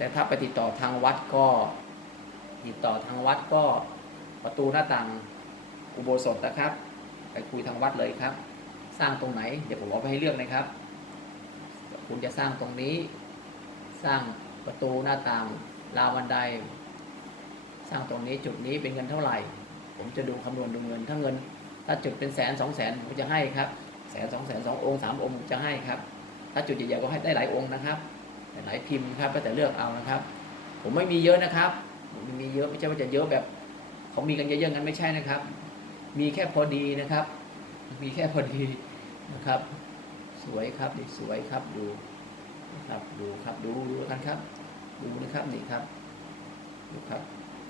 แต่ถ้าไปติดต่อทางวัดก็ ติดต่อทางวัดก็ประตูหน้าต่างอุโบสถนะครับ ไปคุยทางวัดเลยครับ สร้างตรงไหน เดี๋ยวผมเอาไปให้เลือกนะครับ คุณจะสร้างตรงนี้ สร้างประตูหน้าต่างราวบันได สร้างตรงนี้จุดนี้เป็นเงินเท่าไหร่ ผมจะดูคำนวณดูเงินถ้าเงิน ถ้าจุดเป็นแสนสองแสนผมจะให้ครับแสนสองแสนสององค์สามองค์ผมจะให้ครับ ถ้าจุดใหญ่ๆก็ให้ได้หลายองค์นะครับ หลายพิมพ์ครับก็แต่เลือกเอานะครับ ผมไม่มีเยอะนะครับผมมีเยอะไม่ใช่ว่าจะเยอะแบบเขามีกันเยอะๆงั้นไม่ใช่นะครับ มีแค่พอดีนะครับ มีแค่พอดีนะครับ สวยครับนี่สวยครับดูนะครับดูครับดูดูกันครับ ดูนะครับนี่ครับดูครับ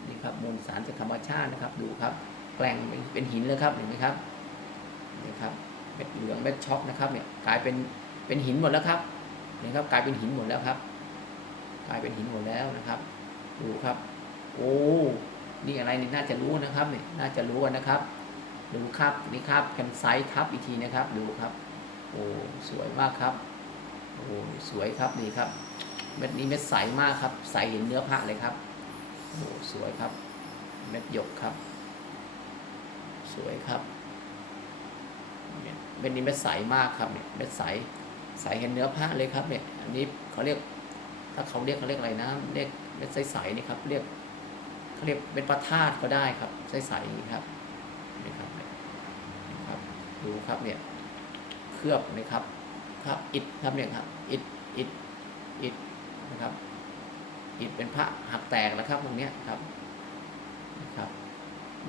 นี่ครับมวลสารจากธรรมชาตินะครับ ดูครับแกล่งเป็นเป็นหินเลยครับเห็นไหมครับนี่ครับเม็ดเหลืองเม็ดช็อกนะครับเนี่ยกลายเป็นเป็นหินหมดแล้วครับ นี่ครับกลายเป็นหินหมดแล้วครับ กลายเป็นหินหมดแล้วนะครับ ดูครับ โอ้นี่อะไรนี่น่าจะรู้นะครับเนี่ยน่าจะรู้นะครับ ดูครับนี่ครับแคมไซต์ทับอีกทีนะครับ ดูครับโอ้สวยมากครับโอ้สวยครับนี่ครับ เม็ดนี้เม็ดใสมากครับ ใสเห็นเนื้อพระเลยครับโอ้สวยครับ เม็ดหยกครับ สวยครับเม็ดนี้เม็ดใสมากครับเนี่ยเม็ดใส ใสเห็นเนื้อพระเลยครับเนี่ยอันนี้เขาเรียก ถ้าเขาเรียกเขาเรียกอะไรนะเรียกเม็ดใสๆนี่ครับ เรียกเขาเรียกเป็นประธาตก็ได้ครับใสๆอย่างนี้ครับนี่ครับนี่ครับดูครับเนี่ยเคลือบนะครับครับอิฐครับเนี่ยครับอิฐอิฐอิฐนะครับอิฐเป็นพระหักแตกแล้วครับตรงเนี้ยครับนะครับ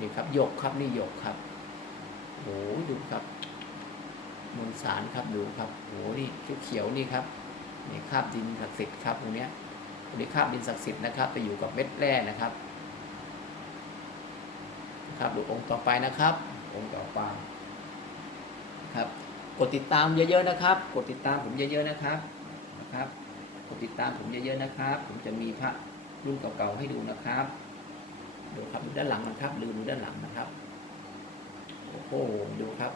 นี่ครับยกครับนี่ยกครับโอ้โหดูครับ มวลสารครับดูครับโอ้โหนี่เขียวๆนี่ครับนี่คาบดินศักดิ์สิทธิ์ครับตรงเนี้ยตรงนี้คาบดินศักดิ์สิทธิ์นะครับ ไปอยู่กับเม็ดแร่นะครับนะครับดูองค์ต่อไปนะครับ องค์ต่อไปครับ กดติดตามเยอะๆนะครับ กดติดตามผมเยอะๆนะครับนะครับ กดติดตามผมเยอะๆนะครับ ผมจะมีพระรุ่นเก่าๆให้ดูนะครับดูครับดูด้านหลังนะครับดูดูด้านหลังนะครับโอ้โหดูครับ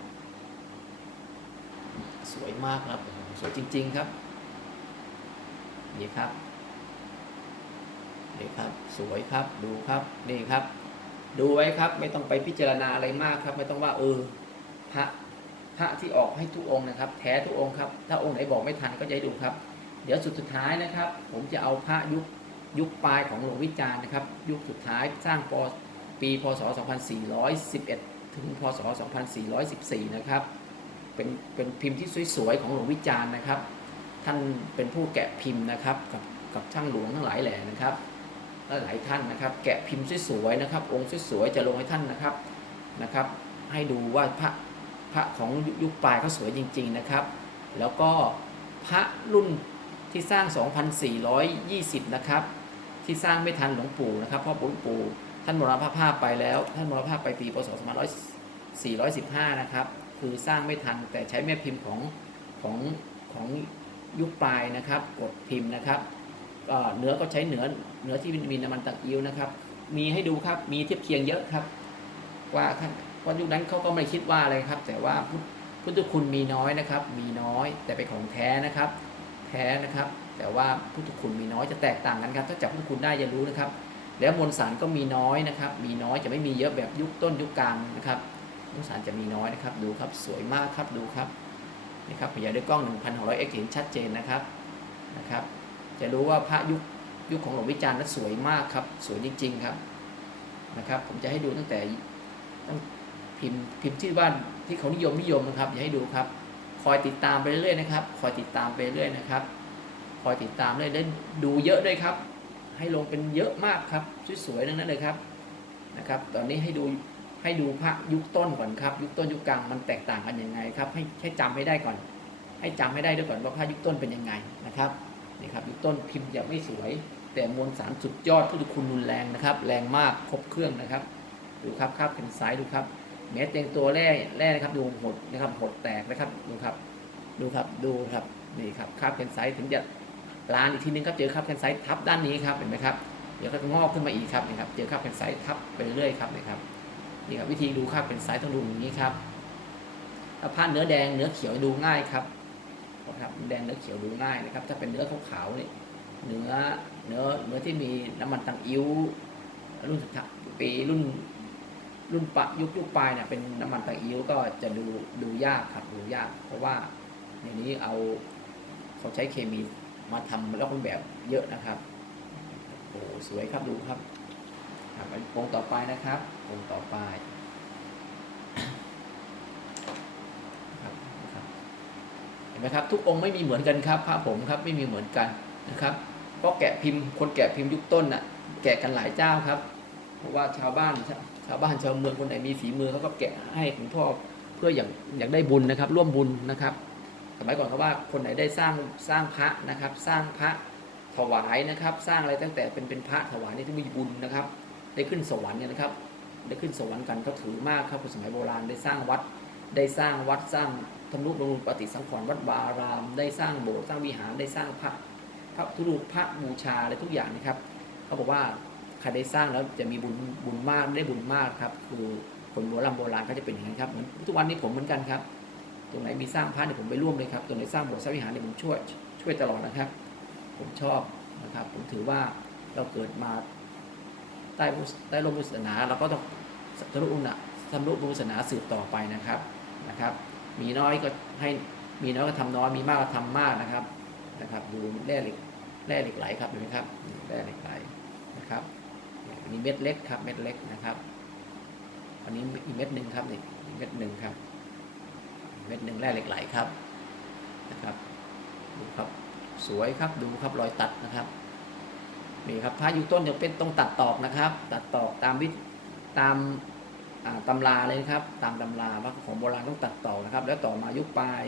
สวยมากครับ สวยจริง ๆ ครับ นี่ครับ นี่ครับ สวยครับ ดูครับ นี่ครับ ดูไว้ครับ ไม่ต้องไปพิจารณาอะไรมากครับ ไม่ต้องว่า เออ พระ พระที่ออกให้ทุกองค์นะครับ แท้ทุกองค์ครับ ถ้าองค์ไหนบอกไม่ทันก็จะให้ดูครับ เดี๋ยวสุดสุดท้ายนะครับ ผมจะเอาพระยุคยุคปลายของหลวงวิจารณ์นะครับ ยุคสุดท้ายสร้างปปีพศ 2411 ถึงพศ 2414 นะครับ เป็นเป็นพิมพ์ที่สวยๆของหลวงวิจารณ์นะครับ ท่านเป็นผู้แกะพิมพ์นะครับกับกับช่างหลวงทั้งหลายแหล่นะครับและหลายท่านนะครับ แกะพิมพ์สวยๆนะครับ องค์สวยๆจะลงให้ท่านนะครับนะครับ ให้ดูว่าพระพระของยุคปลายเขาสวยจริง ๆนะครับ แล้วก็พระรุ่นที่สร้าง 2,420 นะครับ ที่สร้างไม่ทันหลวงปู่นะครับเพราะหลวงปู่ท่านมรณภาพไปแล้ว ท่านมรณภาพไปปีพศ2415 นะครับ คือสร้างไม่ทัน แต่ใช้แม่พิมพ์ของของของยุคปลายนะครับ กดพิมพ์นะครับก็เนื้อก็ใช้เนื้อเนื้อที่มีน้ำมันตะกิ้วนะครับ มีให้ดูครับมีเทียบเคียงเยอะครับ ว่าท่านว่ายุคนั้นเขาก็ไม่คิดว่าอะไรครับ แต่ว่าพุทธพุทธคุณมีน้อยนะครับ มีน้อยแต่เป็นของแท้นะครับ แท้นะครับ แต่ว่าพุทธคุณมีน้อยจะแตกต่างกันครับ ถ้าจับพุทธคุณได้จะรู้นะครับ แล้วมวลสารก็มีน้อยนะครับ มีน้อยจะไม่มีเยอะแบบยุคต้นยุคกลางนะครับ มวลสารจะมีน้อยนะครับ ดูครับสวยมากครับดูครับนี่ครับพยายด้วยกล้อง 1,600 x เห็นชัดเจนนะครับนะครับ จะรู้ว่าพระยุคยุคของหลวงวิจารณ์นั้นสวยมากครับ สวยจริง ๆ ครับนะครับ ผมจะให้ดูตั้งแต่ตั้งพิมพ์พิมพ์ที่บ้านที่เขานิยมนิยมนะครับอย่าให้ดูครับ คอยติดตามไปเรื่อยๆนะครับ คอยติดตามไปเรื่อยนะครับ คอยติดตามเรื่อยได้ดูเยอะด้วยครับ ให้ลงเป็นเยอะมากครับสวยๆนั้นเลยครับนะครับ ตอนนี้ให้ดู ให้ดูพระยุคต้นก่อนครับ ยุคต้นยุคกลางมันแตกต่างกันยังไงครับ ให้ให้จำให้ได้ก่อน ให้จำให้ได้ด้วยก่อนว่าพระยุคต้นเป็นยังไงนะครับนี่ครับยุคต้นพิมพ์ยังไม่สวย แต่มวลสารสุดยอดพุทธคุณรุนแรงนะครับ แรงมากครบเครื่องนะครับ ดูครับครับเป็นสายดูครับแม้เตียงตัวแร่แร่นะครับดูหดนะครับหดแตกนะครับดูครับ ดูครับดูครับนี่ครับคราบแคนไซต์ถึงจะลานอีกทีนึงครับเจอคราบแคนไซต์ทับด้านนี้ครับเห็นไหมครับเดี๋ยวก็งอกขึ้นมาอีกครับนี่ครับเจอคราบแคนไซต์ทับไปเรื่อยครับนี่ครับ นี่ครับวิธีดูคราบแคนไซต์ต้องดูอย่างนี้ครับถ้าผ้าเนื้อแดงเนื้อเขียวดูง่ายครับครับแดงเนื้อเขียวดูง่ายนะครับ ถ้าเป็นเนื้อขาวๆนี่เนื้อเนื้อเนื้อที่มีน้ำมันตังอิ้วรุ่นสุดท้ายปีรุ่นรุ่นปะยุคยุคปลายเนี่ยเป็นน้ำมันตังอิ้วก็จะดูดูยากครับดูยาก เพราะว่าเดี๋ยวนี้เอาเขาใช้เคมีมาทำแลอกเป็นแบบเยอะนะครับโอ้สวยครับดูครับ ครับองต่อไปนะครับองต่อไปเห็นไหมครับ ทุกองค์ไม่มีเหมือนกันครับพระผมครับไม่มีเหมือนกันนะครับเพราะแกะพิมพ์คนแกะพิมพ์ยุคต้นน่ะแกะกันหลายเจ้าครับ เพราะว่าชาวบ้านชาชาวบ้านชาวเมืองคนไหนมีฝีมือเขาก็แกะให้หลวงพ่อเพื่ออย่างอยากได้บุญนะครับ ร่วมบุญนะครับ สมัยก่อนเขาว่าคนไหนได้สร้างสร้างพระนะครับ สร้างพระถวายนะครับ สร้างอะไรตั้งแต่เป็นเป็นพระถวายนี่ที่มีบุญนะครับ ได้ขึ้นสวรรค์เนี่ยนะครับ ได้ขึ้นสวรรค์กันเขาถือมากครับคนสมัยโบราณได้สร้างวัด ได้สร้างวัดสร้างทำนุบำรุงปฏิสังขรณ์วัดวาราม ได้สร้างโบสถ์สร้างวิหารได้สร้างพระพระทุรูปพระบูชาอะไรทุกอย่างนะครับเขาบอกว่าใครได้สร้างแล้วจะมีบุญบุญมากได้บุญมากครับ คือคนโบราณโบราณก็จะเป็นอย่างนี้ครับเหมือนทุกวันนี้ผมเหมือนกันครับตรงไหนมีสร้างพระเนี่ยผมไปร่วมเลยครับตรงไหนสร้างโบสถ์สร้างวิหารเนี่ยผมช่วยช่วยตลอดนะครับ ผมชอบนะครับ ผมถือว่าเราเกิดมา ใต้ใต้ร่มพุทธศาสนาเราก็ต้องทะลุอุณะทำนุบุญศาสนาสืบต่อไปนะครับนะครับ มีน้อยก็ให้มีน้อยก็ทำน้อยมีมากก็ทำมากนะครับนะครับ ดูแร่เหล็กแร่เหล็กไหลครับเห็นไหมครับแร่เหล็กไหลนะครับอันนี้เม็ดเล็กครับเม็ดเล็กนะครับ อันนี้อีกเม็ดหนึ่งครับนี่เม็ดหนึ่งครับ เม็ดหนึ่งแร่เหล็กไหลครับนะครับดูครับสวยครับดูครับรอยตัดนะครับ นี่ครับพระยุคต้นจะเป็นต้องตัดตอกนะครับ ตัดตอกตามวิธตามตำราเลยนะครับ ตามตำราว่าของโบราณต้องตัดตอกนะครับ แล้วต่อมายุคปลาย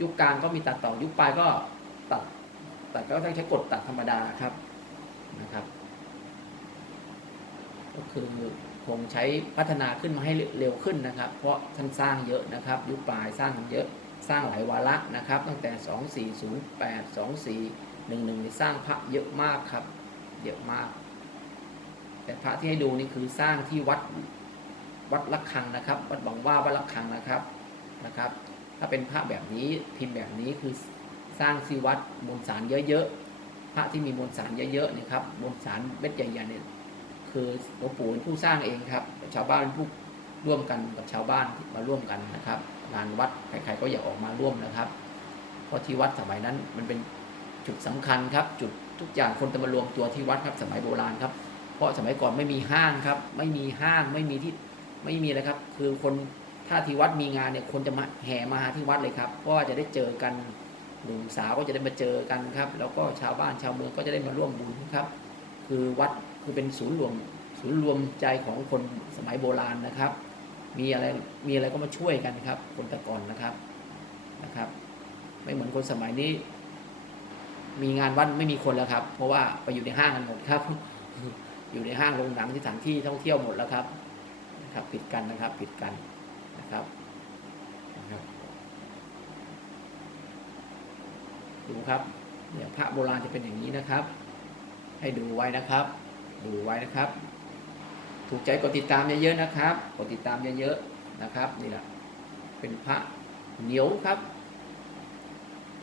ยุคกลางก็มีตัดตอกยุคปลายก็ตัดตัดก็ต้องใช้กดตัดธรรมดาครับนะครับ ก็คือคงใช้พัฒนาขึ้นมาให้เร็วขึ้นนะครับ เพราะท่านสร้างเยอะนะครับ ยุคปลายสร้างเยอะสร้างหลายวาระนะครับ ตั้งแต่ 2408 2411นี่สร้างพระเยอะมากครับ เยอะมาก แต่พระที่ให้ดูนี่คือสร้างที่วัดวัดละคังนะครับ วัดบางว่าวัดละคังนะครับนะครับ ถ้าเป็นพระแบบนี้พิมพ์แบบนี้คือสร้างที่วัดมวลสารเยอะๆพระที่มีมวลสารเยอะๆนี่ครับมวลสารเม็ดใหญ่ๆเนี่ยคือหลวงปู่เป็นผู้สร้างเองครับ ชาวบ้านเป็นผู้ร่วมกันกับชาวบ้านมาร่วมกันนะครับ งานวัดใครๆก็อยากออกมาร่วมนะครับ เพราะที่วัดสมัยนั้นมันเป็นจุดสำคัญครับจุด ทุกอย่างคนจะมารวมตัวที่วัดครับ สมัยโบราณครับ เพราะสมัยก่อนไม่มีห้างครับ ไม่มีห้างไม่มีที่ไม่มีเลยครับ คือคนถ้าที่วัดมีงานเนี่ยคนจะมาแห่มาหาที่วัดเลยครับเพราะว่าจะได้เจอกันหนุ่มสาวก็จะได้มาเจอกันครับ แล้วก็ชาวบ้านชาวเมืองก็จะได้มาร่วมบุญครับ คือวัดคือเป็นศูนย์รวม ศูนย์รวมใจของคนสมัยโบราณนะครับ มีอะไรมีอะไรก็มาช่วยกันครับ คนต่ก่อนนะครับนะครับ ไม่เหมือนคนสมัยนี้ มีงานวัดไม่มีคนแล้วครับ เพราะว่าไปอยู่ในห้างกันหมดครับ อยู่ในห้างโรงหนังที่สถานที่ท่องเที่ยวหมดแล้วครับนะครับปิดกันนะครับปิดกันนะครับดูครับเนี่ยวพระโบราณจะเป็นอย่างนี้นะครับ ให้ดูไว้นะครับ ดูไว้นะครับ ถูกใจกดติดตามเยอะๆนะครับกดติดตามเยอะๆนะครับนี่แหละเป็นพระเหนียวครับ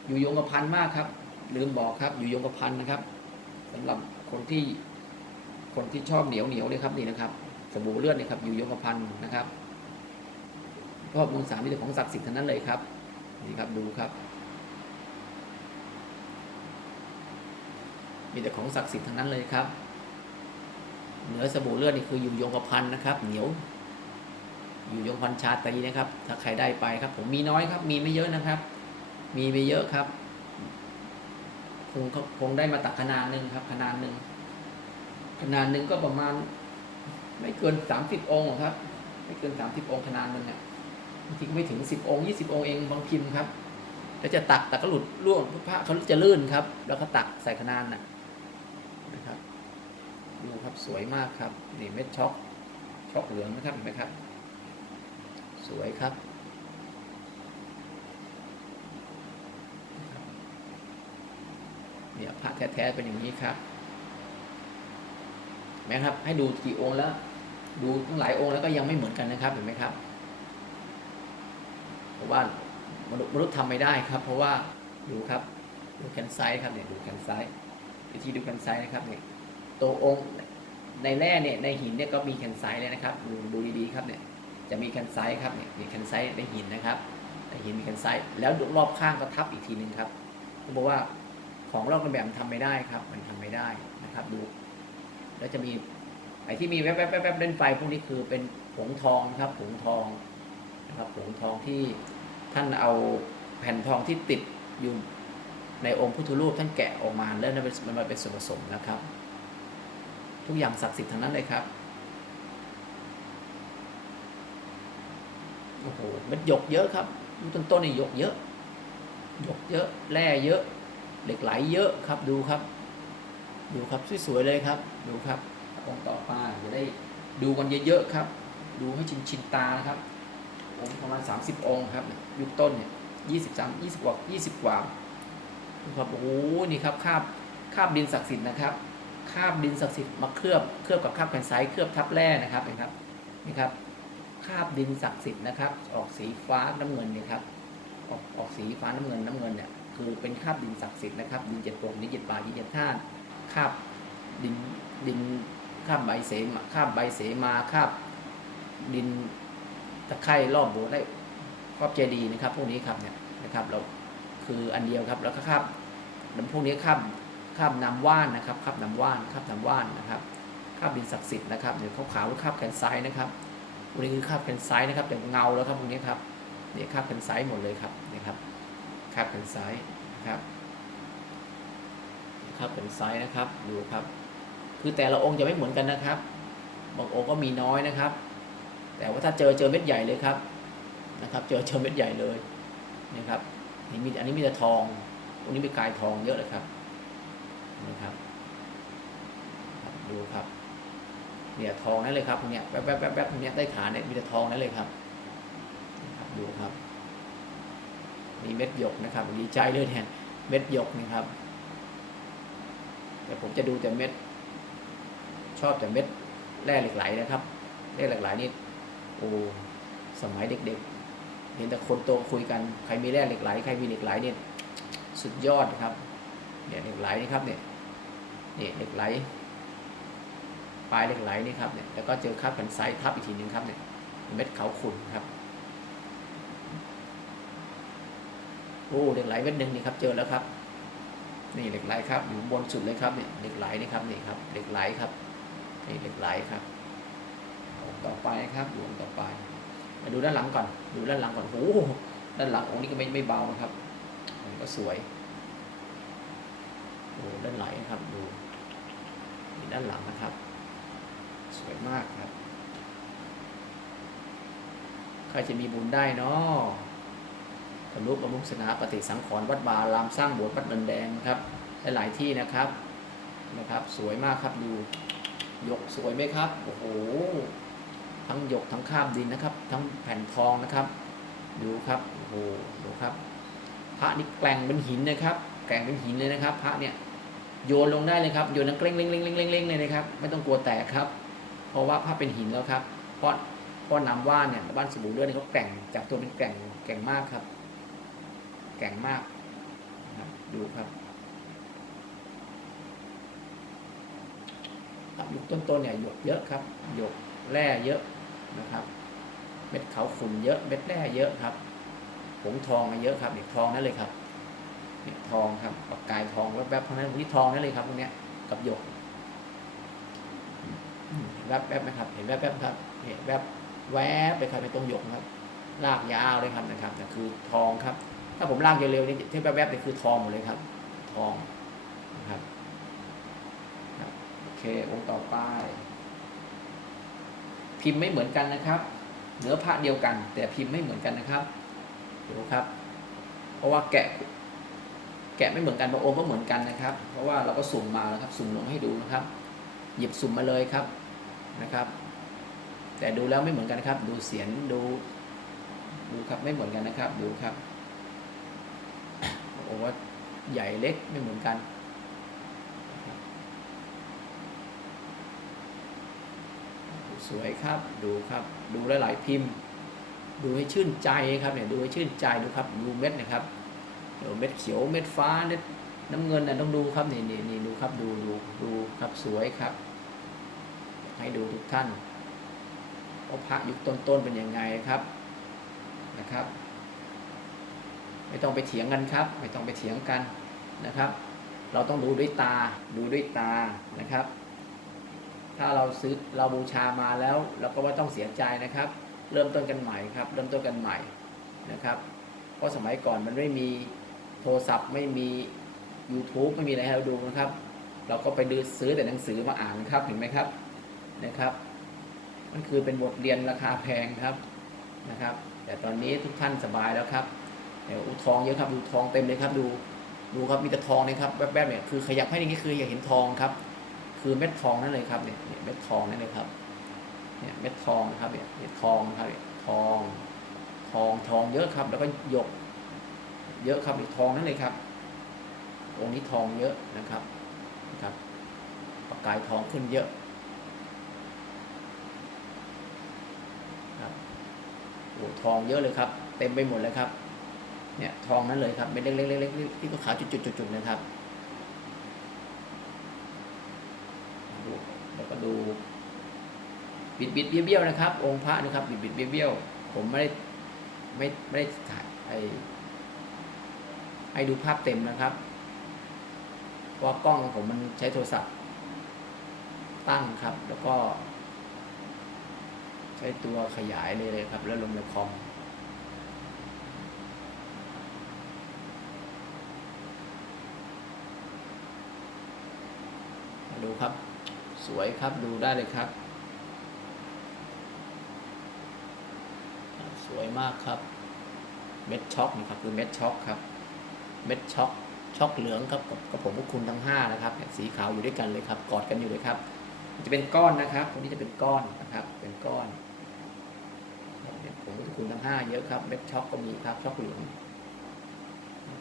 อยู่ยงกับพันมากครับ ลืมบอกครับอยู่ยงกับพันนะครับสำหรับคนที่คนที่ชอบเหนียวเหนียวเลยครับนี่นะครับสบู่เลือดนี่ครับอยู่ยงกับพันนะครับพราะมูลสารมีแต่ของศักดิ์สิทธิ์ทั้งนั้นเลยครับนี่ครับดูครับ มีแต่ของศักดิ์สิทธิ์ทั้งนั้นเลยครับเหนือสบู่เลือดนี่คืออยู่ยงกับพันนะครับ เหนียว อยู่ยงพันชาตรีนะครับ ถ้าใครได้ไปครับ ผมมีน้อยครับ มีไม่เยอะนะครับ มีไม่เยอะครับ งคงได้มาตักขนาดหนึ่งครับ ขนาดหนึ่งขนาดหนึ่งก็ประมาณ ไม่เกินสามสิบองค์ครับ ไม่เกินสามสิบองค์ขนาดหนึ่งเนี่ยบางทีไม่ถึงสิบองค์ยี่สิบองค์เองบางพิมพ์ครับแล้วจะตักตักก็หลุดร่วงพระเขาจะลื่นครับ แล้วก็ตักใส่ขนาดน่ะนะครับดูครับสวยมากครับนี่เม็ดช็อกช็อกเหลืองนะครับเห็นไหมครับ สวยครับ เนี่ยพระแท้ๆเป็นอย่างนี้ครับนไหมครับ ให้ดูกี่องค์แล้ว ดูทั้งหลายองค์แล้วก็ยังไม่เหมือนกันนะครับเห็นไหมครับเพราะว่ามนุษย์มนุษย์ทำไม่ได้ครับ เพราะว่าดูครับดูแขนไซ้ายครับเนี่ยดูแขนไซ้ายวิธีดูแคนไซต์นะครับเนี่ยตัวองค์ในแร่เนี่ยในหินเนี่ยก็มีแคนไซต์เลยนะครับดูดูดีๆครับเนี่ยจะมีแคนไซต์ครับเนี่ยมีแคนไซต์ในหินนะครับในหินมีแคนไซต์แล้วรอบข้างก็ทับอีกทีหนึ่งครับเขาบอกว่า ของลอกกันแบบมันทำไม่ได้ครับ มันทำไม่ได้นะครับดู แล้วจะมีไอ้ที่มีแวบๆแวบๆเล่นไฟพวกนี้คือเป็นผงทองครับผงทองนะครับผงทองที่ท่านเอาแผ่นทองที่ติดอยู่ในองค์พุทธรูปท่านแกะออกมาแล้วนั่นมันมาเป็นส่วนผสมนะครับ ทุกอย่างศักดิ์สิทธิ์ทั้งนั้นเลยครับโอ้โหเม็ดหยกเยอะครับต้นต้นนี่หยกเยอะหยกเยอะแร่เยอะ เหล็กไหลเยอะครับดูครับ ดูครับสวยๆเลยครับ ดูครับองค์ต่อไปจะได้ดูกันเยอะๆครับ ดูให้ชินชินๆตานะครับองค์ประมาณ 30 องค์ครับ ยุคต้นเนี่ยยี่สิบสามยี่สิบกว่ายี่สิบกว่าดูครับโอ้โหนี่ครับคาบคาบดินศักดิ์สิทธิ์นะครับคาบดินศักดิ์สิทธิ์มาเคลือบเคลือบกับคาบแผ่นไซส์เคลือบทับแร่นะครับเห็นครับนี่ครับคาบดินศักดิ์สิทธิ์นะครับ ออกสีฟ้าน้ำเงินเนี่ยครับออกออกสีฟ้าน้ำเงินน้ำเงินเนี่ย คือเป็นคาบดินศักดิ์สิทธิ์นะครับดินเจ็ดตรงดินเจ็ดบาดินเจ็ดธาตุคาบดินดินข้ามใบเสมาข้ามใบเสมาข้ามดินตะไคร่รอบโบสถ์ได้ครอบเจดีนะครับ พวกนี้ครับเนี่ยนะครับ เราคืออันเดียวครับแล้วก็ข้ามน้ำพวกนี้ข้ามข้ามน้ำว่านนะครับข้ามน้ำว่านข้ามน้ำว่านนะครับข้ามดินศักดิ์สิทธิ์นะครับเดี๋ยวขาวๆหรือข้ามแขนซ้ายนะครับพวกนี้คือข้ามแขนซ้ายนะครับแต่เงาแล้วครับพวกนี้ครับเนี่ยข้ามแขนซ้ายหมดเลยครับเนี่ยครับ ข้ามแขนซ้ายนะครับข้ามแขนซ้ายนะครับดูครับ คือแต่ละองค์จะไม่เหมือนกันนะครับบางองค์ก็มีน้อยนะครับ แต่ว่าถ้าเจอเจอเม็ดใหญ่เลยครับนะครับ เจอเจอเม็ดใหญ่เลยนะครับนี่มีอันนี้มีแต่ทองตรงนี้มีกายทองเยอะเลยครับนะครับดูครับเนี่ยทองนั่นเลยครับเนี่ยแป๊บแป๊บแป๊บแป๊บตรงเนี้ยได้ฐานเนี่ยมีแต่ทองนั่นเลยครับดูครับ มีเม็ดหยกนะครับดีใจเลยเนี่ยเม็ดหยกนี่ครับ แต่ผมจะดูแต่เม็ด ชอบแต่เม็ดแร่เหล็กไหลนะครับแร่เหล็กไหลนี่โอ้สมัยเด็กๆ เห็นแต่คนโตคุยกันใครมีแร่เหล็กไหลใครมีเหล็กไหลเนี่ยสุดยอดนะครับเนี่ยเหล็กไหลนี่ครับเนี่ยนี่เหล็กไหลปลายเหล็กไหลนี่ครับเนี่ยแล้วก็เจอคราบแผ่นไซด์ทับอีกทีหนึงครับเนี่ยเม็ดเขาขุ่นครับ โอ้เหล็กไหลเม็ดหนึ่งนี่ครับเจอแล้วครับ นี่เหล็กไหลครับ อยู่บนสุดเลยครับเนี่ยเหล็กไหลนี่ครับนี่ครับเหล็กไหลครับนี่เหล็กไหลครับต่อไปนะครับดูองต่อไปมาดูด้านหลังก่อน ดูด้านหลังก่อนโอ้ด้านหลังองค์นี้ก็ไม่ไม่เบานะครับก็สวยโอ้ด้านไหลครับดูนี่ด้านหลังนะครับ สวยมากครับใครจะมีบุญได้เนาะ ทะลุประมุขสนาปฏิสังขรณ์วัดบาลามสร้างโบสถ์วัดนันแดงครับหลายที่นะครับนะครับ สวยมากครับดูหยกสวยไหมครับโอ้โหทั้งหยกทั้งคาบดินนะครับ ทั้งแผ่นทองนะครับ ดูครับโอ้โหดูครับ พระนี่แกล่งเป็นหินนะครับ แกล่งเป็นหินเลยนะครับ พระเนี่ยโยนลงได้เลยครับโยนนังเกล้งเล้งเล้งเล้งเล้งเล้งเลยนะครับ ไม่ต้องกลัวแตกครับ เพราะว่าพระเป็นหินแล้วครับเพราะเพราะน้ำว่านเนี่ยบ้านสบู่เลือดเนี่ยเขาแกร่งจากตัวเป็นแกร่งแกร่งมากครับ แก่งมากนะครับดูครับครับยุคต้นๆเนี่ยหยกเยอะครับหยกแร่เยอะนะครับ เม็ดเขาฝุ่นเยอะเม็ดแร่เยอะครับผงทองเยอะครับเนี่ยทองนั่นเลยครับเนี่ยทองครับปากกายทองแวบๆเพราะนั้นที่ทองนั่นเลยครับตรงเนี้ยกับหยกอืมแวบๆไหมครับ เห็นแวบๆครับเห็นแวบแวบไปครับในตรงหยกครับลากยาวเลยครับนะครับเนี่คือทองครับ ถ้าผมลากเร็วๆนี่ที่แวบๆนี่คือทองหมดเลยครับ ทองนะครับโอเคองค์ต่อไป พิมพ์ไม่เหมือนกันนะครับเนื้อผ้าเดียวกัน แต่พิมพ์ไม่เหมือนกันนะครับดูครับ เพราะว่าแกะ แกะไม่เหมือนกันบางองค์ก็เหมือนกันนะครับ เพราะว่าเราก็สุ่มมาแล้วครับ สุ่มลงให้ดูนะครับ หยิบสุ่มมาเลยครับนะครับ แต่ดูแล้วไม่เหมือนกันครับ ดูเสียงดู ดูครับไม่เหมือนกันนะครับ ดูครับ โอ้ว่าใหญ่เล็กไม่เหมือนกัน สวยครับดูครับ ดูหลายๆพิมพ์ ดูให้ชื่นใจครับเนี่ยดูให้ชื่นใจดูครับดูเม็ดนะครับเดี๋ยวเม็ดเขียวเม็ดฟ้าเม็ดน้ำเงินน่ะต้องดูครับนี่นี่นี่ดูครับดูดูดูครับสวยครับ ให้ดูทุกท่านว่าพระยุคต้นๆเป็นยังไงครับนะครับ ไม่ต้องไปเถียงกันครับ ไม่ต้องไปเถียงกันนะครับ เราต้องดูด้วยตาดูด้วยตานะครับ ถ้าเราซื้อเราบูชามาแล้วเราก็ว่าต้องเสียใจนะครับ เริ่มต้นกันใหม่ครับ เริ่มต้นกันใหม่นะครับเพราะสมัยก่อนมันไม่มีโทรศัพท์ไม่มี YouTube ไม่มีอะไรให้เราดูนะครับ เราก็ไปดูซื้อแต่หนังสือมาอ่านครับเห็นไหมครับนะครับ มันคือเป็นบทเรียนราคาแพงครับนะครับ แต่ตอนนี้ทุกท่านสบายแล้วครับ อุทองเยอะครับดูทองเต็มเลยครับดูดูครับมีแต่ทองเลยครับแวบๆเนี่ยคือขยับให้อย่างนี้คืออยากเห็นทองครับ คือเม็ดทองนั่นเลยครับเนี่ยเม็ดทองนั่นเลยครับเนี่ยเม็ดทองนะครับเนี่ยเนี่ยทองนะครับเนี่ยทองทองทองเยอะครับ แล้วก็หยก เยอะครับเนี่ยทองนั่นเลยครับองค์นี้ทองเยอะนะครับนะครับประกายทองขึ้นเยอะครับโอ้ทองเยอะเลยครับ เต็มไปหมดเลยครับ เนี่ยทองนั้นเลยครับเป็นเล็กๆๆที่ก็ขาวจุดๆๆนะครับดูแล้วก็ดูบิดบิดๆเบี้ยวๆนะครับ องค์พระนะครับบิดบิดๆเบี้ยวๆผมไม่ได้ไม่ไม่ได้ถ่ายไอให้ดูภาพเต็มนะครับเพราะว่ากล้องของผมมันใช้โทรศัพท์ ตั้งครับแล้วก็ ใช้ตัวขยายเลยเลยครับ แล้วลงในคอม ดูครับ สวยครับดูได้เลยครับ สวยมากครับ เม็ดช็อกนะครับคือเม็ดช็อกครับ เม็ดช็อกช็อกเหลืองครับกับผมพวกคุณทั้งห้านะครับสีขาวอยู่ด้วยกันเลยครับ กอดกันอยู่เลยครับ จะเป็นก้อนนะครับตรงนี้จะเป็นก้อนนะครับ เป็นก้อนผมพวกคุณทั้งห้าเยอะครับ เม็ดช็อกก็มีครับช็อกเหลือง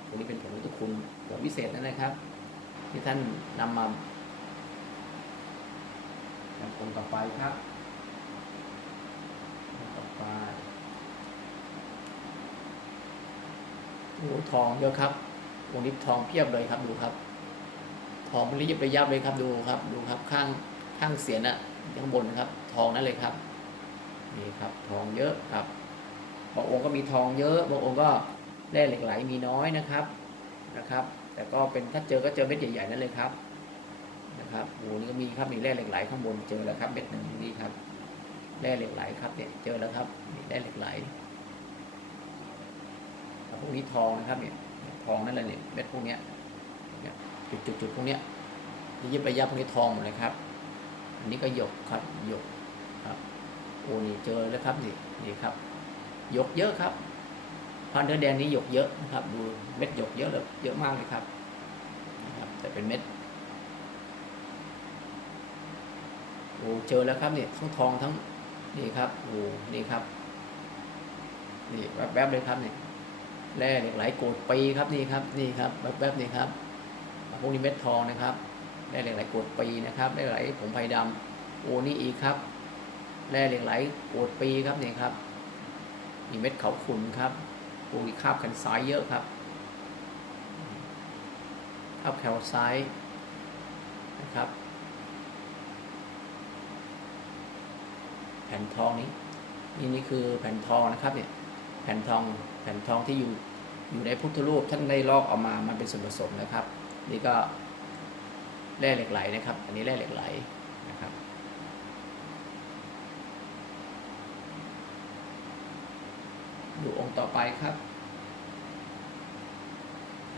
ตรงนี้เป็นผมพวกคุณแบบพิเศษนั่นนะครับ ที่ท่านนำมา อย่างองค์ต่อไปครับองค์ต่อไปโอ้โหทองเยอะครับวงนี้ทองเพียบเลยครับดูครับ ทองมันระยิบระยับเลยครับดูครับ ดูครับข้างข้างเสียนอะข้างบนนะครับ ทองนั่นเลยครับนี่ครับ ทองเยอะครับบางองค์ก็มีทองเยอะบางองค์ก็แร่เหล็กไหลมีน้อยนะครับนะครับ แต่ก็เป็นถ้าเจอก็เจอเม็ดใหญ่ๆนั่นเลยครับ นะครับโอ้นี่ก็มีครับมีแร่เหล็กไหลข้างบนเจอแล้วครับเม็ดหนึ่งนี่ครับแร่เหล็กไหลครับเนี่ยเจอแล้วครับแร่เหล็กไหลแล้วพวกนี้ทองนะครับเนี่ยทองนั่นแหละเนี่ยเม็ดพวกเนี้ยจุดจุดจุดพวกเนี้ยที่ยิบระยับพวกนี้ทองหมดเลยครับ อันนี้ก็หยกครับหยกครับโอ้นี่เจอแล้วครับนี่นี่ครับหยกเยอะครับพันเนื้อแดงนี้หยกเยอะนะครับ ดูเม็ดหยกเยอะเลยเยอะมากเลยครับแต่เป็นเม็ด โอ้เจอแล้วครับเนี่ยทั้งทองทั้งนี่ครับโอ้นี่ครับนี่แวบๆเลยครับเนี่ยแร่เหล็กไหลโกดปีครับนี่ครับนี่ครับแวบๆนี่ครับพวกนี้เม็ดทองนะครับแร่เหล็กไหลโกดปีนะครับแร่ไหลผงไผ่ดำโอ้นี่อีกครับแร่เหล็กไหลโกดปีครับนี่ครับมีเม็ดเขาขุนครับโอ้ยคาบแคนไซด์เยอะครับคาบแคลไซด์นะครับ แผ่นทองนี้ นี่นี่คือแผ่นทองนะครับเนี่ยแผ่นทองแผ่นทองที่อยู่อยู่ในพุทธรูปท่านได้ลอกออกมามันเป็นส่วนผสมนะครับ นี่ก็แร่เหล็กไหลนะครับ อันนี้แร่เหล็กไหลนะครับดูองค์ต่อไปครับ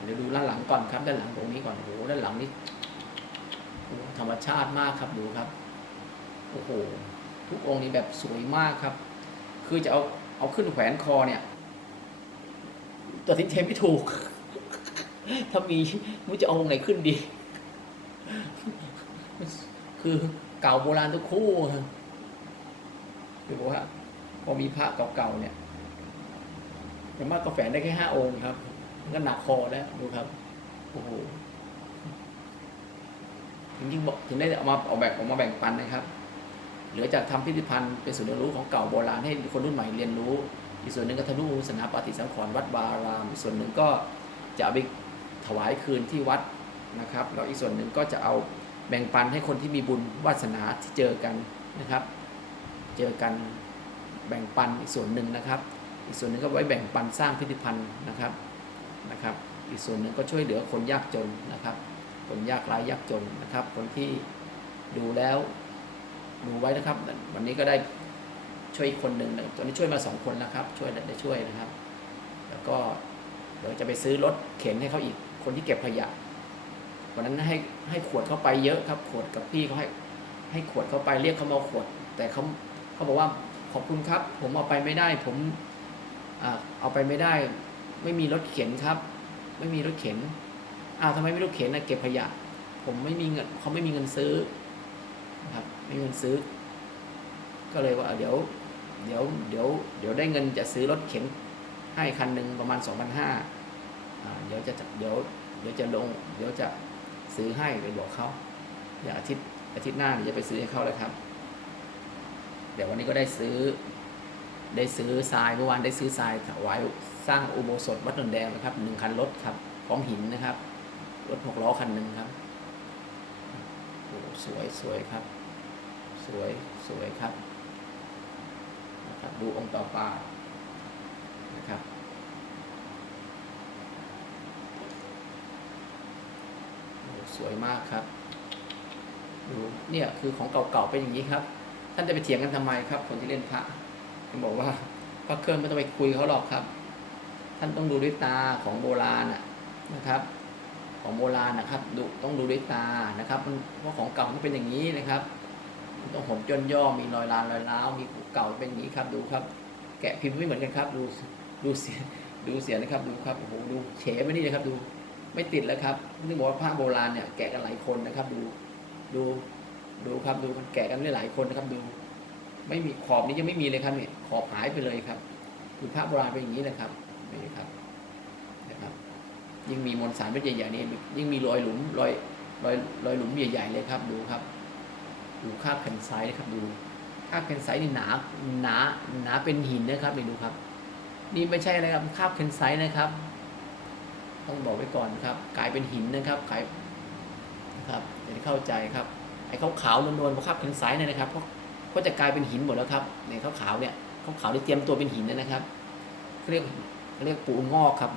เดี๋ยวดูด้านหลังก่อนครับ ด้านหลังตรงนี้ก่อนโอ้โหด้านหลังนี้ธรรมชาติมากครับดูครับโอ้โห ทุกองค์นี้แบบสวยมากครับ คือจะเอาเอาขึ้นแขวนคอเนี่ยตัดสินใจไม่ถูก ถ้ามีม่รู้จะเอาองค์ไหนขึ้นดี คือเก่าโบราณทุกคู่คือบอกว่าพอมีพระเก่าๆเนี่ยอย่างมากก็แฝนได้แค่ห้าองค์ครับมันก็หนักคอแล้วดูครับโอ้โหถึงยิ่งบอกถึงได้เอามาเอาแบบออกมาแบ่งปันนะครับ หลือจากทำพิพิธภัณฑ์เป็นส่วนเรียนรู้ของเก่าโบราณให้คนรุ่นใหม่เรียนรู้ อีกส่วนหนึ่งก็ทนุสถาปฏิสังขรณ์วัดบารามอีกส่วนหนึ่งก็จะเอาไปถวายคืนที่วัดนะครับแล้วอีกส่วนหนึ่งก็จะเอาแบ่งปันให้คนที่มีบุญวาสนาที่เจอกันนะครับ เจอกันแบ่งปันอีกส่วนหนึ่งนะครับ อีกส่วนหนึ่งก็ไว้แบ่งปันสร้างพิพิธภัณฑ์นะครับนะครับ อีกส่วนหนึ่งก็ช่วยเหลือคนยากจนนะครับ คนยากไร้ยากจนนะครับ คนที่ดูแล้ว ดูไว้นะครับ วันนี้ก็ได้ช่วยคนหนึ่งนะครับตอนนี้ช่วยมาสองคนแล้วครับ ช่วยได้ช่วยนะครับ แล้วก็เดี๋ยวจะไปซื้อรถเข็นให้เขาอีกคนที่เก็บขยะวันนั้นให้ให้ขวดเข้าไปเยอะครับ ขวดกับพี่เขาให้ให้ขวดเข้าไปเรียกเขามาเอาขวด แต่เขาเขาบอกว่าขอบคุณครับ ผมเอาไปไม่ได้ ผมอเอาไปไม่ได้ ไม่มีรถเข็นครับ ไม่มีรถเข็นอ้าวทำไมไม่รถเข็นนะเก็บขยะ ผมไม่มีเงินเขาไม่มีเงินซื้อ นะครับไม่มีเงินซื้อ ก็เลยว่าเดี๋ยวเดี๋ยวเดี๋ยวเดี๋ยวได้เงินจะซื้อรถเข็นให้คันหนึ่งประมาณ2 5 0 0อ่าเดี๋ยวจะเดี๋ยวเดี๋ยวจะลง เดี๋ยวจะซื้อให้ไปบอกเขาเดี๋ยวอาทิตย์อาทิตย์หน้าเดี๋ยวจะไปซื้อให้เขาเลยครับเดี๋ยววันนี้ก็ได้ซื้อ ได้ซื้อทรายเมื่อวานได้ซื้อทรายถวายสร้างอุโบสถวัดนนแดงนะครับหนึ่งคันรถครับพร้อมหินนะครับรถหกล้อคันหนึ่งครับโอ้สวยสวยครับ สวยสวยครับนะครับ ดูองค์ต่อไปนะครับสวยมากครับดูเนี่ยคือของเก่าๆเป็นอย่างนี้ครับ ท่านจะไปเถียงกันทำไมครับ คนที่เล่นพระท่านบอกว่าพระเครื่องไม่ต้องไปคุยเขาหรอกครับ ท่านต้องดูด้วยตาของโบราณนะครับ ของโบราณนะครับดูต้องดูด้วยตานะครับเพราะของเก่ามันเป็นอย่างนี้นะครับ ต้องผมจนย่อมีรอยลานรอยร้าวมีเก่าเป็นอย่างนี้ครับดูครับ แกะพิมพ์ไม่เหมือนกันครับ ดูดูเสียดูเสียนะครับดูครับโอ้โหดูเฉไปนี่นะครับดูไม่ติดแล้วครับนึกบอกว่าผ้าโบราณเนี่ยแกะกันหลายคนนะครับ ดูดูดูครับดูมันแกะกันได้หลายคนนะครับ ดู ไม่มีขอบนี้ยังไม่มีเลยครับเนี่ยขอบหายไปเลยครับคือพระโบราณเป็นอย่างนี้นะครับนี่ครับนะครับ ยิ่งมีมวลสารเม็ดใหญ่ๆนี่ยิ่งมีรอยหลุมรอยรอยรอยหลุมใหญ่ๆเลยครับ ดูครับ ดูคราบแผ่นไซด์นะครับดูคราบแผ่นไซด์นี่หนาหนาหนาเป็นหินนะครับนี่ดูครับ นี่ไม่ใช่อะไรครับคราบแผ่นไซด์นะครับ ต้องบอกไว้ก่อนครับ กลายเป็นหินนะครับกลายนะครับจะได้เข้าใจครับไอ้ขาวขาวๆนวลๆพวกคราบแผ่นไซด์เนี่ยนะครับก็ก็จะกลายเป็นหินหมดแล้วครับในขาวขาวๆเนี่ยขาวขาวๆที่เตรียมตัวเป็นหินเนยนะครับเรียกเรียกปูงอกครับ